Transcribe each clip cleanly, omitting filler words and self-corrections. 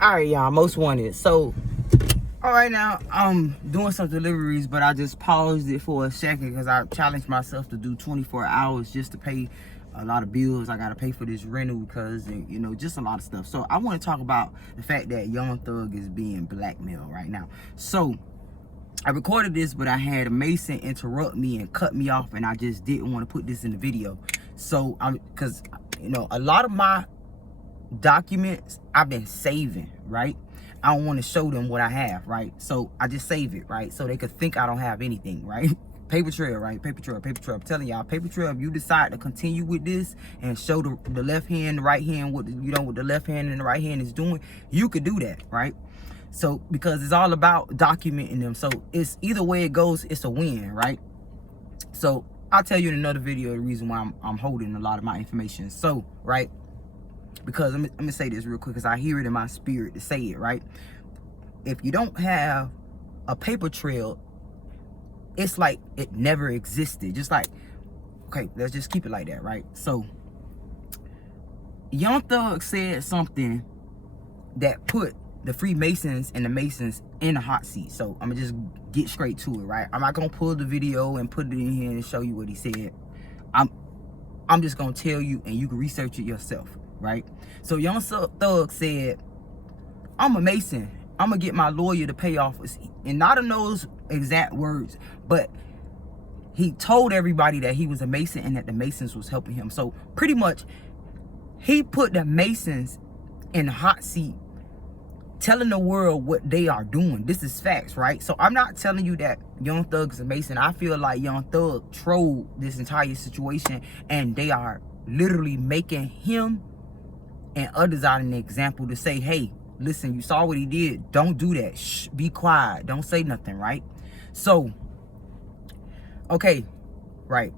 All right, y'all, most wanted. So, all right, now I'm doing some deliveries, but I just paused it for a second because I challenged myself to do 24 hours just to pay a lot of bills. I got to pay for this rental because, you know, just a lot of stuff. So I want to talk about the fact that Young Thug is being blackmailed right now. So I recorded this, but I had a Mason interrupt me and cut me off, and I just didn't want to put this in the video. So because, you know, a lot of my documents I've been saving, right? I don't want to show them what I have, right? So I just save it, right? So they could think I don't have anything, right? Paper trail, right? Paper trail, paper trail. I'm telling y'all, paper trail, if you decide to continue with this and show the left hand, the right hand, what, you know, what the left hand and the right hand is doing, you could do that, right? So, because it's all about documenting them. So it's either way it goes, it's a win, right? So I'll tell you in another video the reason why I'm holding a lot of my information. So, right? Because let me say this real quick, because I hear it in my spirit to say it, right? If you don't have a paper trail, it's like it never existed. Just like, okay, let's just keep it like that, right? So Young Thug said something that put the Freemasons and the Masons in a hot seat. So I'm gonna just get straight to it, right? I'm not gonna pull the video and put it in here and show you what he said. I'm just gonna tell you, and you can research it yourself, right? So Young Thug said, I'm a Mason. I'm gonna get my lawyer to pay off. And not in those exact words, but he told everybody that he was a Mason and that the Masons was helping him. So pretty much he put the Masons in the hot seat, telling the world what they are doing. This is facts, right? So I'm not telling you that Young Thug is a Mason. I feel like Young Thug trolled this entire situation, and they are literally making him and others out an example to say, hey, listen, you saw what he did. Don't do that. Shh, be quiet. Don't say nothing, right? So, okay, right.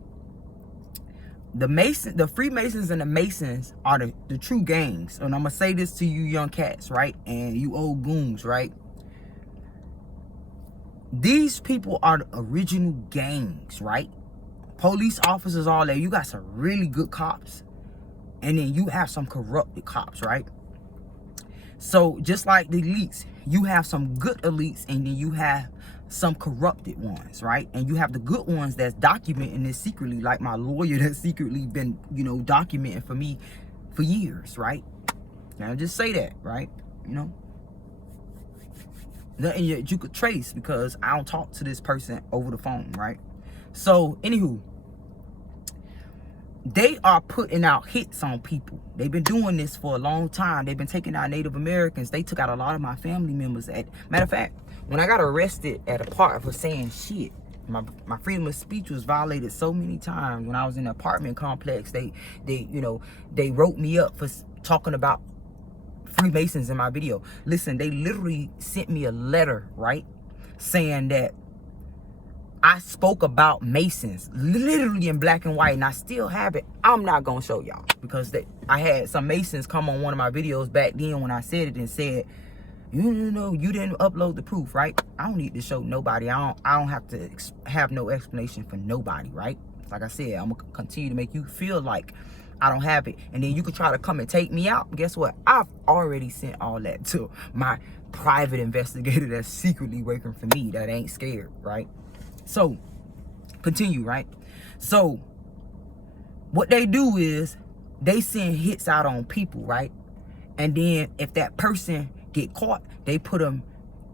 The Freemasons and the Masons are the true gangs. And I'm going to say this to you young cats, right? And you old goons, right? These people are the original gangs, right? Police officers, all that. You got some really good cops. And then you have some corrupted cops, right? So just like the elites, you have some good elites, and then you have some corrupted ones, right? And you have the good ones that's documenting this secretly, like my lawyer that's secretly been, you know, documenting for me for years, right? Now just say that, right? You know, nothing yet you could trace, because I don't talk to this person over the phone, right? So anywho, they are putting out hits on people. They've been doing this for a long time. They've been taking out Native Americans. They took out a lot of my family members. Matter of fact, when I got arrested at a park for saying shit, my freedom of speech was violated so many times. When I was in an apartment complex, they wrote me up for talking about Freemasons in my video. Listen, they literally sent me a letter, right, saying that I spoke about Masons, literally in black and white, and I still have it. I'm not gonna show y'all, because I had some Masons come on one of my videos back then when I said it and said, you know, you didn't upload the proof, right? I don't need to show nobody. I don't have to have no explanation for nobody, right? Like I said, I'm gonna continue to make you feel like I don't have it, and then you can try to come and take me out. Guess what? I've already sent all that to my private investigator that's secretly working for me, that ain't scared, right? So, continue, right? So, what they do is they send hits out on people, right? And then if that person get caught, they put them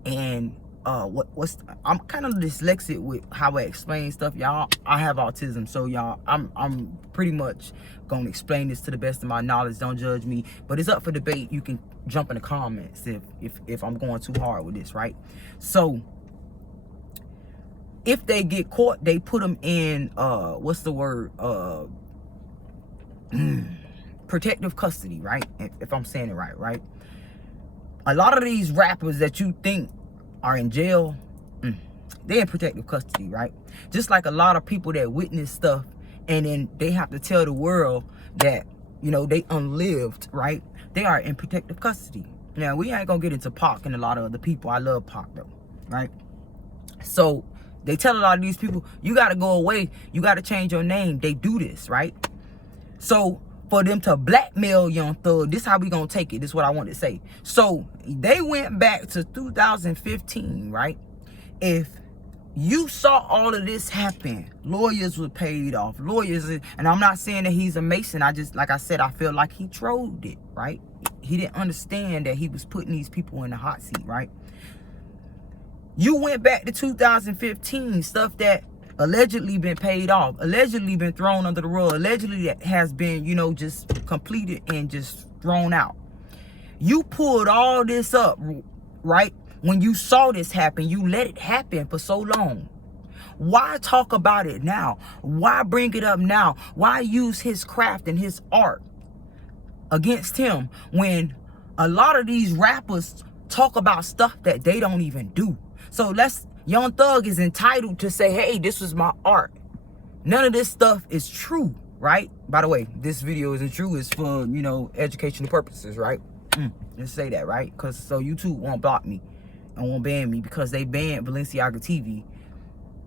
in, I'm kind of dyslexic with how I explain stuff, y'all. I have autism, so y'all, I'm pretty much gonna explain this to the best of my knowledge. Don't judge me, but it's up for debate. You can jump in the comments if I'm going too hard with this, right? So, if they get caught, they put them in, what's the word? Protective custody, right? If I'm saying it right? A lot of these rappers that you think are in jail, they're in protective custody, right? Just like a lot of people that witness stuff, and then they have to tell the world that, you know, they unlived, right? They are in protective custody. Now, we ain't gonna get into Pac and a lot of other people. I love Pac, though, right? So, they tell a lot of these people, you got to go away. You got to change your name. They do this, right? So for them to blackmail Young Thug. This how we gonna take it. This is what I want to say. So they went back to 2015, right? If you saw all of this happen, lawyers were paid off, lawyers, and I'm not saying that he's a Mason. I just, like I said, I feel like he trolled it, right? He didn't understand that he was putting these people in the hot seat, right? You went back to 2015, stuff that allegedly been paid off, allegedly been thrown under the rug, allegedly that has been, you know, just completed and just thrown out. You pulled all this up, right? When you saw this happen, you let it happen for so long. Why talk about it now? Why bring it up now? Why use his craft and his art against him when a lot of these rappers talk about stuff that they don't even do? So Young Thug is entitled to say, hey, this was my art. None of this stuff is true, right? By the way, this video isn't true. It's for, you know, educational purposes, right? Let's say that, right? Because so YouTube won't block me and won't ban me, because they banned Balenciaga TV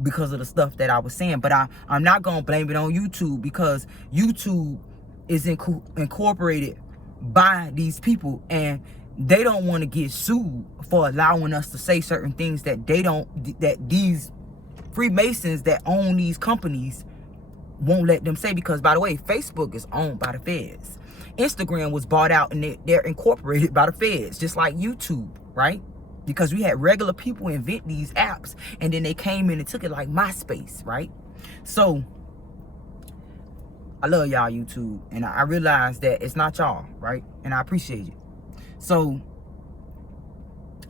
because of the stuff that I was saying. But I'm not going to blame it on YouTube, because YouTube is incorporated by these people, and they don't want to get sued for allowing us to say certain things that that these Freemasons that own these companies won't let them say. Because, by the way, Facebook is owned by the feds. Instagram was bought out and they're incorporated by the feds, just like YouTube, right? Because we had regular people invent these apps, and then they came in and took it, like MySpace, right? So I love y'all, YouTube, and I realize that it's not y'all, right? And I appreciate it. So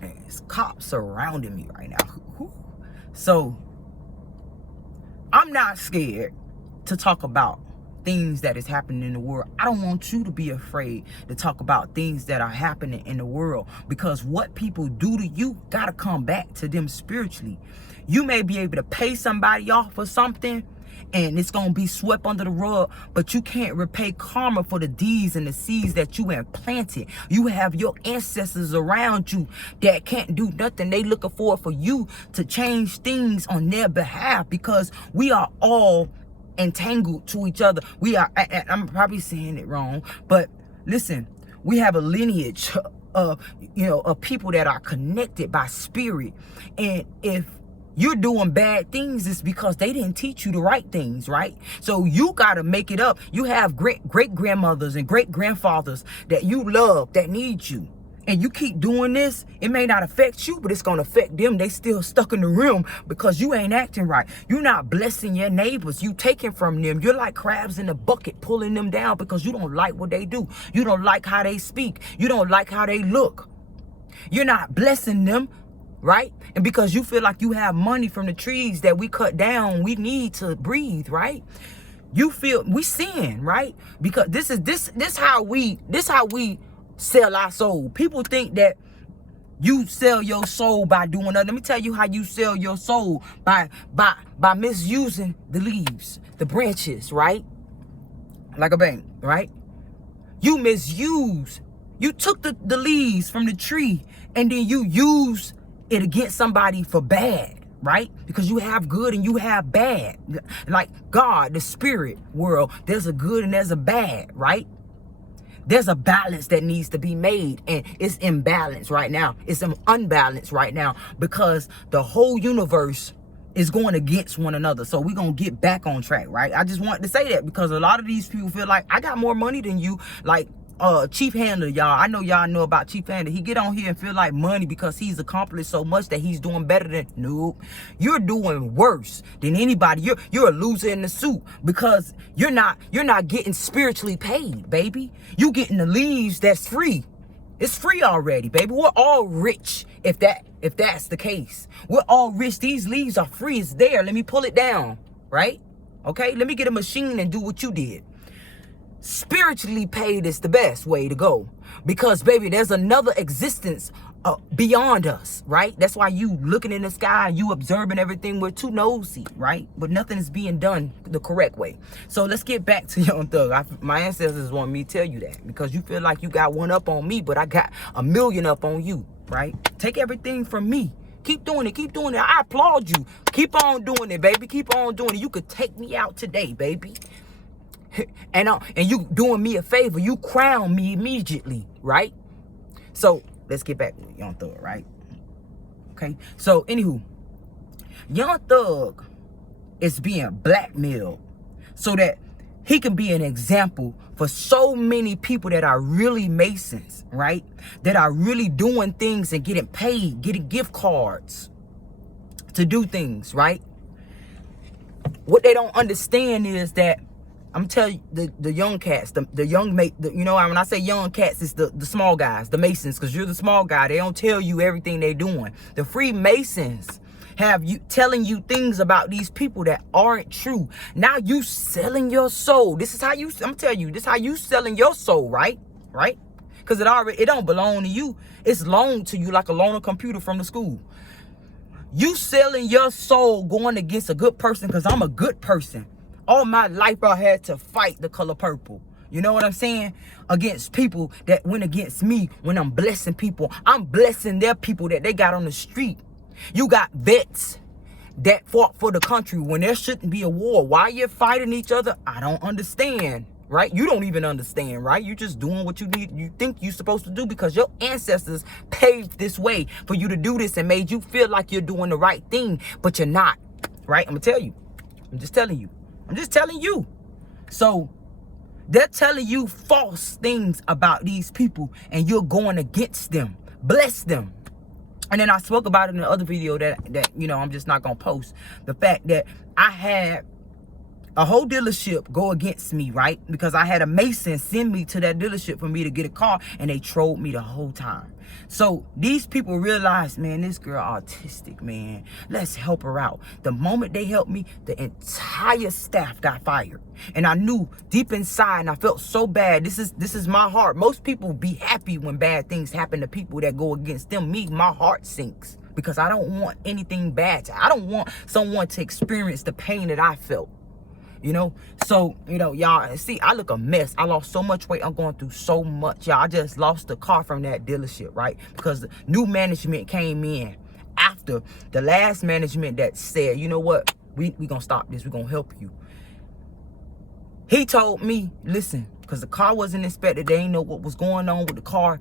it's cops surrounding me right now. So I'm not scared to talk about things that is happening in the world. I don't want you to be afraid to talk about things that are happening in the world, because what people do to you gotta come back to them spiritually. You may be able to pay somebody off for something and it's gonna be swept under the rug, but you can't repay karma for the deeds and the seeds that you implanted. You have your ancestors around you that can't do nothing. They looking for you to change things on their behalf, because we are all entangled to each other. We are, I'm probably saying it wrong, but listen, we have a lineage of, you know, of people that are connected by spirit. And if you're doing bad things, it's because they didn't teach you the right things, right? So you got to make it up. You have great grandmothers and great grandfathers that you love that need you. And you keep doing this, it may not affect you, but it's going to affect them. They still stuck in the room because you ain't acting right. You're not blessing your neighbors. You taking from them. You're like crabs in the bucket, pulling them down because you don't like what they do. You don't like how they speak. You don't like how they look. You're not blessing them, right? And because you feel like you have money from the trees that we cut down, we need to breathe, right? You feel we sin, right? Because this how we sell our soul. People think that you sell your soul by doing that. Let me tell you how you sell your soul, by misusing the leaves, the branches, right? Like a bank, right? You misuse. You took the leaves from the tree and then you use it against somebody for bad, right? Because you have good and you have bad. Like God, the spirit world, there's a good and there's a bad, right? There's a balance that needs to be made, and it's imbalanced right now. It's unbalanced right now because the whole universe is going against one another. So we're going to get back on track, right? I just wanted to say that because a lot of these people feel like I got more money than you. Like Chief Handler, y'all. I know y'all know about Chief Handler. He get on here and feel like money because he's accomplished so much that he's doing better than. Nope. You're doing worse than anybody. You're a loser in the suit because you're not getting spiritually paid, baby. You getting the leaves that's free. It's free already, baby. We're all rich if that's the case. We're all rich. These leaves are free. It's there. Let me pull it down, right? Okay? Let me get a machine and do what you did. Spiritually paid is the best way to go because, baby, there's another existence beyond us, right? That's why you looking in the sky and you observing everything. We're too nosy, right? But nothing is being done the correct way. So let's get back to Young Thug. My ancestors want me to tell you that because you feel like you got one up on me, but I got a million up on you, right? Take everything from me. Keep doing it. Keep doing it. I applaud you. Keep on doing it, baby. Keep on doing it. You could take me out today, baby. and you doing me a favor. You crown me immediately, right? So let's get back to Young Thug, right? Okay. So anywho, Young Thug is being blackmailed so that he can be an example for so many people that are really Masons, right? That are really doing things and getting paid, getting gift cards to do things, right? What they don't understand is that, I'm telling you, the young cats, the young mate, you know, when I say young cats, it's the small guys, the Masons, because you're the small guy. They don't tell you everything they're doing. The Freemasons have you telling you things about these people that aren't true. Now you selling your soul. This is how you, I'm telling you, this is how you selling your soul, right? Right? Because it don't belong to you. It's loaned to you like a loaner computer from the school. You selling your soul going against a good person because I'm a good person. All my life I had to fight the color purple. You know what I'm saying? Against people that went against me when I'm blessing people. I'm blessing their people that they got on the street. You got vets that fought for the country when there shouldn't be a war. Why you're fighting each other, I don't understand, right? You don't even understand, right? You're just doing what you need. You think you're supposed to do because your ancestors paved this way for you to do this and made you feel like you're doing the right thing, but you're not, right? I'm gonna tell you. I'm just telling you. I'm just telling you. So they're telling you false things about these people and you're going against them. Bless them. And then I spoke about it in the other video that you know, I'm just not going to post. The fact that I had a whole dealership go against me, right? Because I had a Mason send me to that dealership for me to get a car, and they trolled me the whole time. So these people realized, man, this girl autistic, man. Let's help her out. The moment they helped me, the entire staff got fired. And I knew deep inside, and I felt so bad. This is my heart. Most people be happy when bad things happen to people that go against them. Me, my heart sinks because I don't want anything bad. I don't want someone to experience the pain that I felt. You know, so, you know, y'all, see, I look a mess. I lost so much weight. I'm going through so much, y'all. I just lost the car from that dealership, right? Because the new management came in after the last management that said, you know what, we gonna stop this. We're gonna help you. He told me, listen, because the car wasn't inspected. They didn't know what was going on with the car.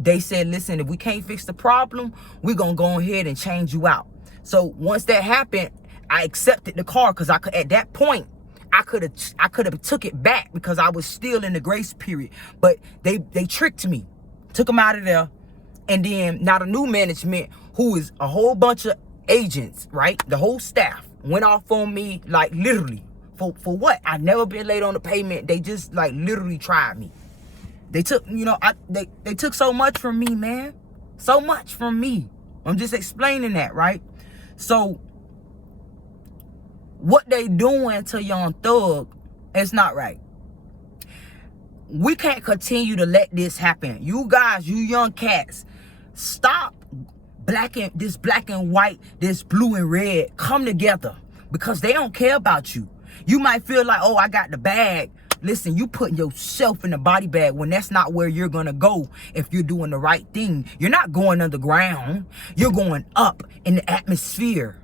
They said, listen, if we can't fix the problem, we're gonna go ahead and change you out. So once that happened, I accepted the car because I could, at that point, I could have took it back because I was still in the grace period. But they tricked me, took them out of there. And then now the new management, who is a whole bunch of agents, right? The whole staff went off on me, like literally. For what? I never been late on the payment. They just like literally tried me. They took, you know, they took so much from me, man. So much from me. I'm just explaining that, right? So what they doing to Young Thug is not right. We can't continue to let this happen. You guys, you young cats, stop this black and white, this blue and red, come together because they don't care about you. You might feel like, oh, I got the bag. Listen, you putting yourself in the body bag when that's not where you're going to go if you're doing the right thing. You're not going underground. You're going up in the atmosphere.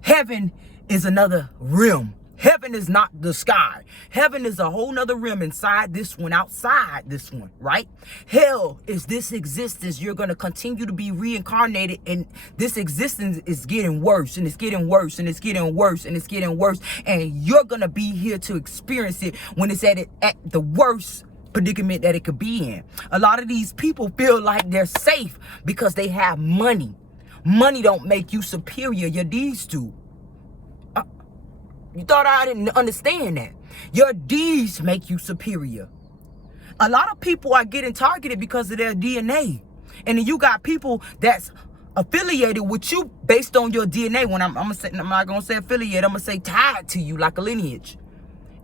Heaven is another realm. Heaven is not the sky. Heaven is a whole nother realm inside this one, outside this one, right? Hell is this existence. You're going to continue to be reincarnated, and this existence is getting worse, and it's getting worse, and it's getting worse, and it's getting worse. And you're going to be here to experience it when it's at the worst predicament that it could be in. A lot of these people feel like they're safe because they have money. Money don't make you superior. Your deeds do. You thought I didn't understand that? Your deeds make you superior. A lot of people are getting targeted because of their DNA. And then you got people that's affiliated with you based on your DNA. When I'm not going to say affiliate, I'm going to say tied to you like a lineage.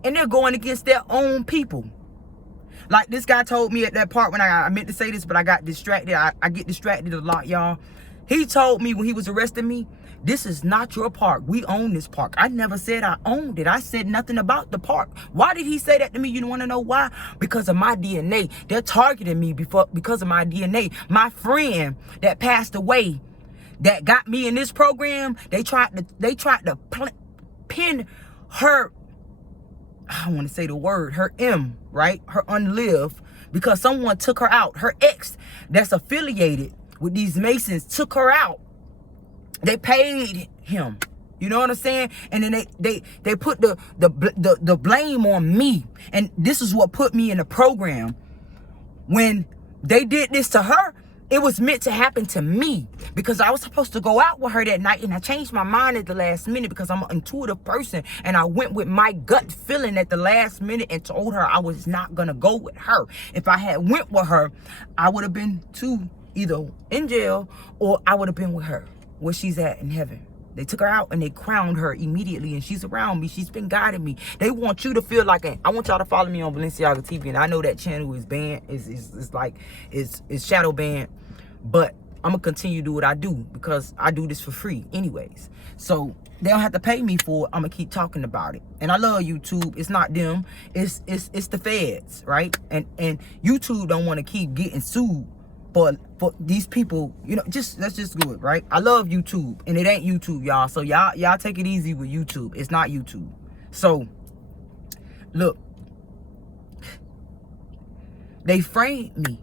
And they're going against their own people. Like this guy told me at that part when I meant to say this, but I got distracted. I get distracted a lot, y'all. He told me when he was arresting me, this is not your park. We own this park. I never said I owned it. I said nothing about the park. Why did he say that to me? You want to know why? Because of my DNA. They're targeting me because of my DNA. My friend that passed away, that got me in this program, they tried to pin her I want to say the word, her M, right? Her unlived, because someone took her out. Her ex that's affiliated with these Masons took her out. They paid him. You know what I'm saying? And then they put the blame on me. And this is what put me in the program. When they did this to her, it was meant to happen to me, because I was supposed to go out with her that night, and I changed my mind at the last minute because I'm an intuitive person, and I went with my gut feeling at the last minute and told her I was not gonna go with her. If I had went with her, I would have been either in jail or I would have been with her where she's at in heaven. They took her out and they crowned her immediately, and she's around me. She's been guiding me. They want you to feel like I want y'all to follow me on Balenciaga TV, and I know that channel is banned, is shadow banned, but I'm gonna continue to do what I do because I do this for free anyways. So they don't have to pay me for it. I'm gonna keep talking about it. And I love YouTube. It's not them. It's the feds, right? And YouTube don't want to keep getting sued. But for these people, you know, that's just good, right? I love YouTube, and it ain't YouTube, y'all. So y'all take it easy with YouTube. It's not YouTube. So look, they framed me,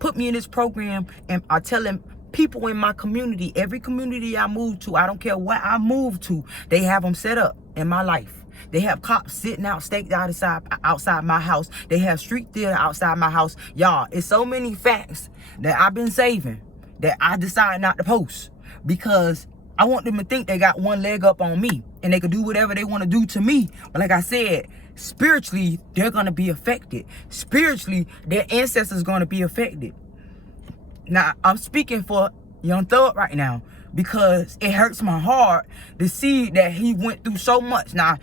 put me in this program, and I tell them people in my community, every community I move to, I don't care what I move to, they have them set up in my life. They have cops sitting out, staked outside my house. They have street theater outside my house. Y'all, it's so many facts that I've been saving that I decided not to post, because I want them to think they got one leg up on me and they can do whatever they want to do to me. But like I said, spiritually, they're going to be affected. Spiritually, their ancestors going to be affected. Now, I'm speaking for Young Thug right now because it hurts my heart to see that he went through so much. Now,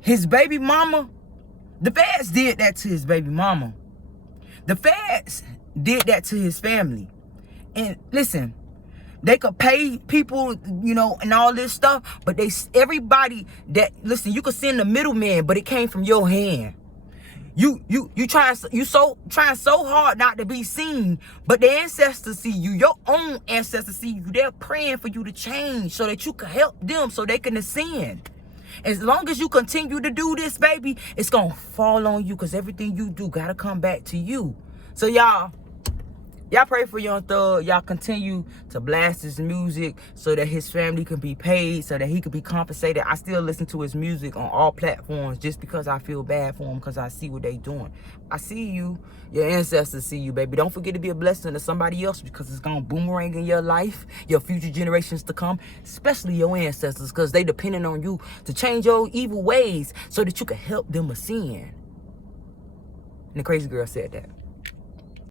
his baby mama, the feds did that to his baby mama. The feds did that to his family. And listen, they could pay people, you know, and all this stuff, but everybody that, listen, you could send the middleman, but it came from your hand. You trying so hard not to be seen, but the ancestors see you. Your own ancestors see you. They're praying for you to change so that you can help them, so they can ascend. As long as you continue to do this, baby, it's gonna fall on you, because everything you do gotta come back to you. So y'all pray for Young Thug. Y'all continue to blast his music so that his family can be paid, so that he can be compensated. I still listen to his music on all platforms just because I feel bad for him, because I see what they doing. I see you. Your ancestors see you, baby. Don't forget to be a blessing to somebody else, because it's going to boomerang in your life, your future generations to come, especially your ancestors, because they depending on you to change your evil ways so that you can help them ascend. And the crazy girl said that.